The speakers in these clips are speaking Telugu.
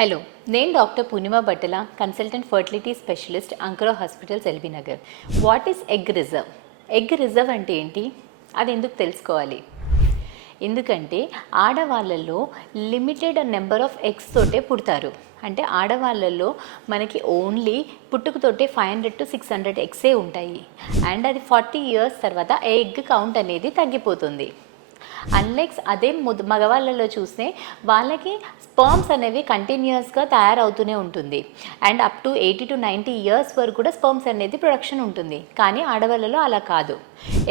హలో నేను doctor Purnima Battala consultant fertility specialist Ankura hospitals LB Nagar what is egg reserve egg reserve అంటే ఏంటి? అది ఎందుకు తెలుసుకోవాలి? ఎందుకంటే ఆడవాళ్ళలో లిమిటెడ్ నెంబర్ ఆఫ్ ఎగ్స్ తోటే పుడతారు. అంటే ఆడవాళ్ళలో మనకి only పుట్టుకతోటే five hundred to six hundred ఎగ్సే ఉంటాయి. అండ్ అది ఫార్టీ ఇయర్స్ తర్వాత ఎగ్ కౌంట్ అనేది తగ్గిపోతుంది. అన్లెక్స్ అదే ముద్ మగవాళ్ళలో చూస్తే వాళ్ళకి స్పర్మ్స్ అనేవి కంటిన్యూస్గా తయారవుతూనే ఉంటుంది. And up to eighty to ninety years వరకు కూడా స్పర్మ్స్ అనేది ప్రొడక్షన్ ఉంటుంది. కానీ ఆడవాళ్ళలో అలా కాదు.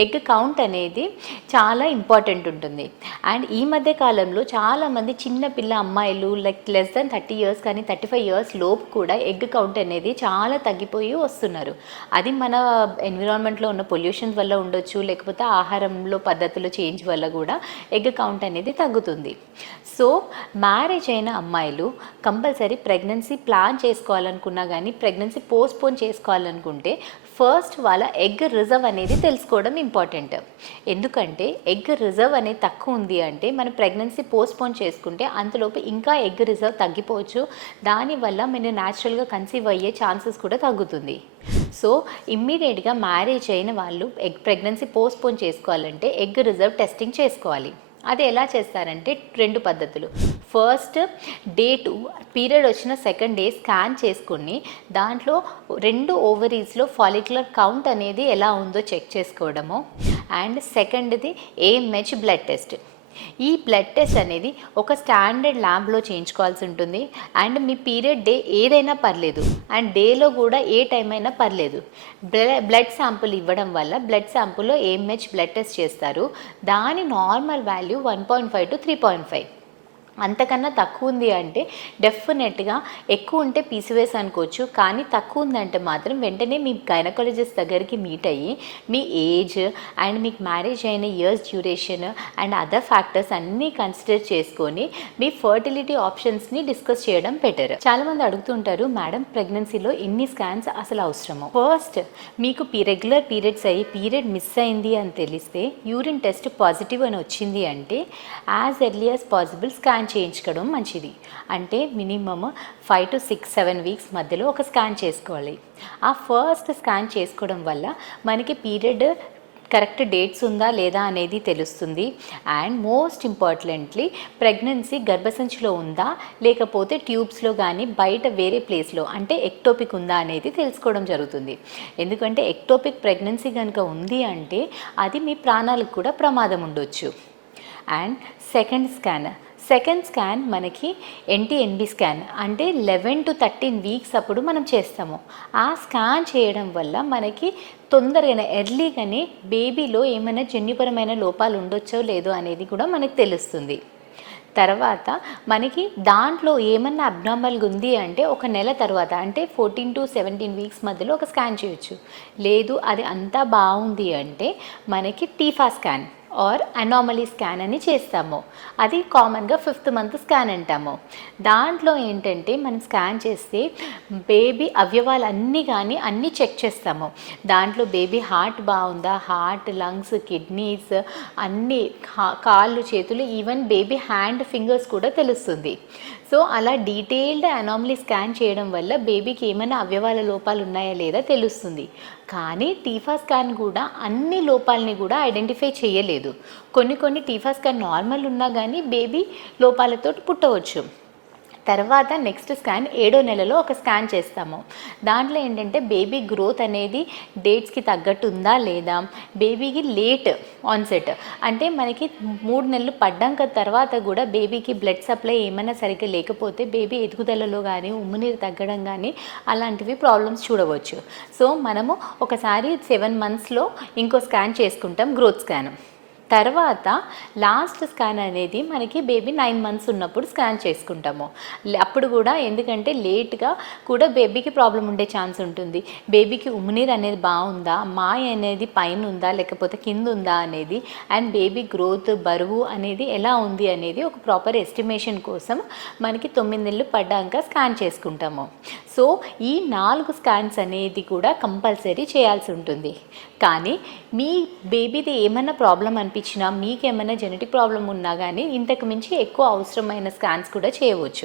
ఎగ్ కౌంట్ అనేది చాలా ఇంపార్టెంట్ ఉంటుంది. అండ్ ఈ మధ్య కాలంలో చాలామంది చిన్న పిల్ల అమ్మాయిలు like less than thirty years కానీ థర్టీ ఫైవ్ ఇయర్స్ లోపు కూడా ఎగ్ కౌంట్ అనేది చాలా తగ్గిపోయి వస్తున్నారు. అది మన ఎన్విరాన్మెంట్లో ఉన్న పొల్యూషన్ వల్ల ఉండొచ్చు లేకపోతే ఆహారంలో పద్ధతులు చేంజ్ వల్ల కూడా ఎగ్ కౌంట్ అనేది తగ్గుతుంది. సో మ్యారేజ్ అయిన అమ్మాయిలు కంపల్సరీ ప్రెగ్నెన్సీ ప్లాన్ చేసుకోవాలనుకున్నా కానీ ప్రెగ్నెన్సీ పోస్ట్పోన్ చేసుకోవాలనుకుంటే ఫస్ట్ వాళ్ళ ఎగ్ రిజర్వ్ అనేది తెలుసుకోవడం ఇంపార్టెంట్. ఎందుకంటే ఎగ్ రిజర్వ్ అనేది తక్కువ ఉంది అంటే మనం ప్రెగ్నెన్సీ పోస్ట్పోన్ చేసుకుంటే అంతలోపు ఇంకా ఎగ్ రిజర్వ్ తగ్గిపోవచ్చు. దానివల్ల మనం న్యాచురల్గా కన్సీవ్ అయ్యే ఛాన్సెస్ కూడా తగ్గుతుంది. సో ఇమ్మీడియట్గా మ్యారేజ్ అయిన వాళ్ళు ఎగ్ ప్రెగ్నెన్సీ పోస్ట్పోన్ చేసుకోవాలంటే ఎగ్ రిజర్వ్ టెస్టింగ్ చేసుకోవాలి. అది ఎలా చేస్తారంటే రెండు పద్ధతులు. ఫస్ట్ డే టూ పీరియడ్ వచ్చిన సెకండ్ డే స్కాన్ చేసుకుని దాంట్లో రెండు ఓవరీస్లో ఫాలిక్యులర్ కౌంట్ అనేది ఎలా ఉందో చెక్ చేసుకోవడము. అండ్ సెకండ్ది ఏఎంహెచ్ బ్లడ్ టెస్ట్ ఈ బ్లడ్ టెస్ట్ అనేది ఒక స్టాండర్డ్ ల్యాబ్లో చేయించుకోవాల్సి ఉంటుంది. అండ్ మీ పీరియడ్ డే ఏదైనా పర్లేదు. అండ్ డేలో కూడా ఏ టైం అయినా పర్లేదు. బ్లడ్ శాంపుల్ ఇవ్వడం వల్ల బ్లడ్ శాంపుల్లో ఏఎంహెచ్ బ్లడ్ టెస్ట్ చేస్తారు? దాని normal value one point five to three point five అంతకన్నా తక్కువ ఉంది అంటే డెఫినెట్గా ఎక్కువ ఉంటే పీసీవేస్ అనుకోవచ్చు. కానీ తక్కువ ఉందంటే మాత్రం వెంటనే మీ గైనకాలజిస్ట్ దగ్గరికి మీట్ అయ్యి మీ ఏజ్ అండ్ మీకు మ్యారేజ్ అయిన years duration and other factors అన్నీ కన్సిడర్ చేసుకొని మీ ఫర్టిలిటీ ఆప్షన్స్ని డిస్కస్ చేయడం బెటర్ చాలామంది అడుగుతుంటారు మేడం ప్రెగ్నెన్సీలో ఎన్ని స్కాన్స్ అసలు అవసరము? ఫస్ట్ మీకు రెగ్యులర్ పీరియడ్స్ అయ్యి పీరియడ్ మిస్ అయింది అని తెలిస్తే యూరిన్ టెస్ట్ పాజిటివ్ అని వచ్చింది అంటే as early as possible scan చేయించుకోవడం మంచిది. అంటే minimum five to six seven weeks మధ్యలో ఒక స్కాన్ చేసుకోవాలి. ఆ ఫస్ట్ స్కాన్ చేసుకోవడం వల్ల మనకి పీరియడ్ కరెక్ట్ డేట్స్ ఉందా లేదా అనేది తెలుస్తుంది. అండ్ మోస్ట్ ఇంపార్టెంట్లీ ప్రెగ్నెన్సీ గర్భసంచిలో ఉందా లేకపోతే ట్యూబ్స్లో కానీ బయట వేరే ప్లేస్లో అంటే ఎక్టోపిక్ ఉందా అనేది తెలుసుకోవడం జరుగుతుంది. ఎందుకంటే ఎక్టోపిక్ ప్రెగ్నెన్సీ కనుక ఉంది అంటే అది మీ ప్రాణాలకు కూడా ప్రమాదం ఉండొచ్చు. And second scan second scan మనకి ఎన్టీఎన్బి స్కాన్ అంటే లెవెన్ టు థర్టీన్ వీక్స్ అప్పుడు మనం చేస్తాము. ఆ స్కాన్ చేయడం వల్ల మనకి తొందరగానే ఎర్లీగానే బేబీలో ఏమైనా జన్యుపరమైన లోపాలు ఉండొచ్చో లేదో అనేది కూడా మనకు తెలుస్తుంది. తర్వాత మనకి దాంట్లో ఏమన్నా అబ్నార్మల్గా ఉంది అంటే ఒక నెల తర్వాత అంటే ఫోర్టీన్ టు సెవెంటీన్ వీక్స్ మధ్యలో ఒక స్కాన్ చేయొచ్చు. లేదు అది అంతా బాగుంది అంటే మనకి TIFFA scan. Or anomaly scan అని చేస్తాము. అది కామన్గా ఫిఫ్త్ మంత్ స్కాన్ అంటాము. దాంట్లో ఏంటంటే మనం స్కాన్ చేస్తే బేబీ అవయవాలు అన్నీ కానీ అన్నీ చెక్ చేస్తాము. దాంట్లో బేబీ హార్ట్ బాగుందా? హార్ట్ లంగ్స్ కిడ్నీస్ అన్నీ కాళ్ళు చేతులు ఈవెన్ బేబీ హ్యాండ్ ఫింగర్స్ కూడా తెలుస్తుంది. సో అలా డీటెయిల్డ్ అనామలీ స్కాన్ చేయడం వల్ల బేబీకి ఏమైనా అవయవాల లోపాలు ఉన్నాయా లేదా తెలుస్తుంది. కానీ టీఫా స్కాన్ కూడా అన్ని లోపాలని కూడా ఐడెంటిఫై చేయలేదు. కొన్ని కొన్ని టీఫా స్కాన్ నార్మల్ ఉన్నా కానీ బేబీ లోపాలతో పుట్టవచ్చు. తర్వాత నెక్స్ట్ స్కాన్ ఏడో నెలలో ఒక స్కాన్ చేస్తాము. దాంట్లో ఏంటంటే బేబీ గ్రోత్ అనేది డేట్స్కి తగ్గట్టు ఉందా లేదా? బేబీకి లేట్ ఆన్సెట్ అంటే మనకి మూడు నెలలు పడ్డాక తర్వాత కూడా బేబీకి బ్లడ్ సప్లై ఏమైనా సరిగ్గా లేకపోతే బేబీ ఎదుగుదలలో కానీ ఉమ్మునీరు తగ్గడం కానీ అలాంటివి ప్రాబ్లమ్స్ చూడవచ్చు. సో మనము ఒకసారి సెవెన్ మంత్స్లో ఇంకో స్కాన్ చేసుకుంటాం గ్రోత్ స్కాన్ తర్వాత లాస్ట్ స్కాన్ అనేది మనకి బేబీ నైన్ మంత్స్ ఉన్నప్పుడు స్కాన్ చేసుకుంటాము. అప్పుడు కూడా ఎందుకంటే లేట్గా కూడా బేబీకి ప్రాబ్లం ఉండే ఛాన్స్ ఉంటుంది. బేబీకి ఉమ్మునీరు అనేది బాగుందా? మాయ అనేది పైన ఉందా? లేకపోతే కింద ఉందా అనేది? అండ్ బేబీ గ్రోత్ బరువు అనేది ఎలా ఉంది అనేది ఒక ప్రాపర్ ఎస్టిమేషన్ కోసం మనకి తొమ్మిది నెలలు పడ్డాక స్కాన్ చేసుకుంటాము. సో ఈ నాలుగు స్కాన్స్ అనేది కూడా కంపల్సరీ చేయాల్సి ఉంటుంది. కానీ మీ బేబీది ఏమైనా ప్రాబ్లం అనిపించినా మీకు ఏమైనా జెనెటిక్ ప్రాబ్లం ఉన్నా కానీ ఇంతకు మించి ఎక్కువ అవసరమైన స్కాన్స్ కూడా చేయవచ్చు.